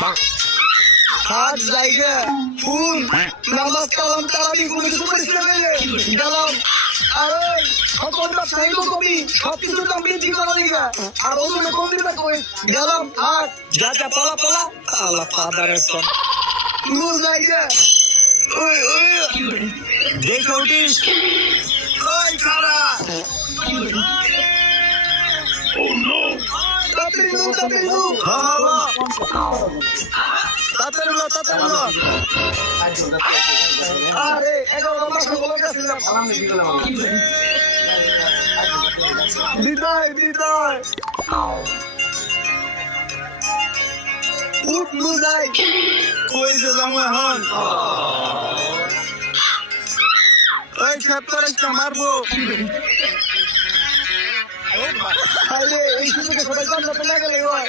হাত জায়গা ফুল নামাজ কালাম তারাবি কোনো কিছু করিস না গেলাম। আরে সকল ব্যবসায়ী তো কবি সবকিছু দাম বৃদ্ধি করা দিগা আর ওজনে কম দিবা কই গেলাম। হাট যা যা পলা পলা আল্লাহ ফাদারের সন ফুল জায়গা ওই ওই দেখে উঠিস ওই খারা তাড়াতাড়ি লো তাড়াতাড়ি লো। তাড়াতাড়ি লো তাড়াতাড়ি লো আরে 11 মাস হলো গেছে না বিদায় বিদায় উঠ লুজাই কই যে যাবো এখন ওই খেপ করিস না মারবো আরে এই সুযোগে সবাই জান্নাতে না গেলে হয়